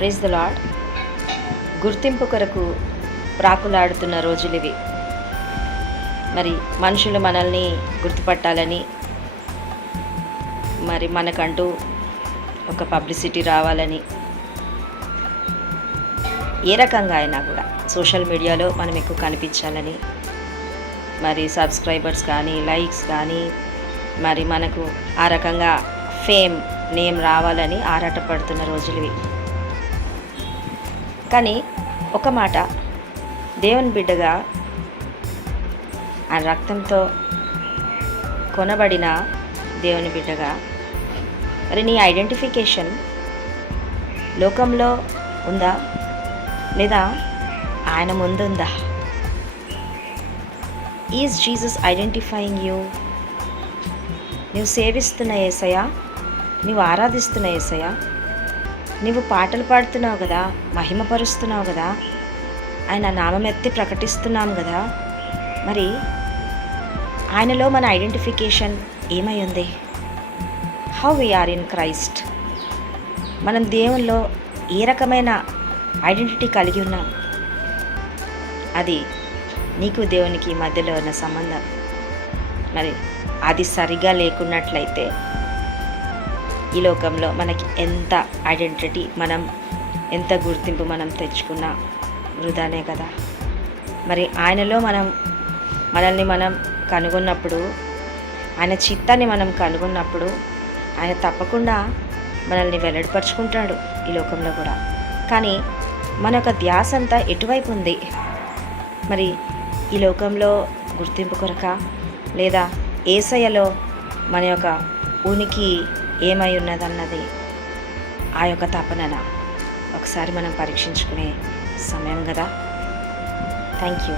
Praise the lord. గుర్తింపు కొరకు ప్రాకులాడుతున్న రోజులివి. మరి మనుషులు మనల్ని గుర్తుపట్టాలని, మరి మనకంటూ ఒక పబ్లిసిటీ రావాలని, ఏ రకంగా అయినా కూడా సోషల్ మీడియాలో మనం ఎక్కువ కనిపించాలని, మరి సబ్స్క్రైబర్స్ కానీ, లైక్స్ కానీ, మరి మనకు ఆ రకంగా ఫేమ్, నేమ్ రావాలని ఆరాటపడుతున్న రోజులివి. కానీ ఒక మాట, దేవుని బిడ్డగా ఆ రక్తంతో కొనబడిన దేవుని బిడ్డగా మరి నీ ఐడెంటిఫికేషన్ లోకంలో ఉందా లేదా ఆయన ముందుందా? Is Jesus identifying you? నువ్వు సేవిస్తున్న యేసయ్య, నువ్వు ఆరాధిస్తున్న యేసయ్య, నువ్వు పాటలు పాడుతున్నావు కదా, మహిమపరుస్తున్నావు కదా, ఆయన నామం ఎత్తి ప్రకటిస్తున్నాం కదా, మరి ఆయనలో మన ఐడెంటిఫికేషన్ ఏమై ఉంది? How we are in Christ. మనం దేవునిలో ఏ రకమైన ఐడెంటిటీ కలిగి ఉన్నాం? అది నీకు దేవునికి మధ్యలో ఉన్న సంబంధం. మరి అది సరిగా లేకున్నట్లయితే ఈ లోకంలో మనకి ఎంత ఐడెంటిటీ, మనం ఎంత గుర్తింపు మనం తెచ్చుకున్నా వృధానే కదా. మరి ఆయనలో మనల్ని మనం కనుగొన్నప్పుడు, ఆయన చిత్తాన్ని మనం కనుగొన్నప్పుడు ఆయన తప్పకుండా మనల్ని వెల్లడిపరుచుకుంటాడు ఈ లోకంలో కూడా. కానీ మన యొక్క ధ్యాస అంతా ఎటువైపు ఉంది? మరి ఈ లోకంలో గుర్తింపు కొరక, లేదా యేసయ్యలో మన యొక్క ఉనికి ఏమై ఉన్నదన్నది ఆ యొక్క తపనన ఒకసారి మనం పరీక్షించుకునే సమయం కదా. Thank you.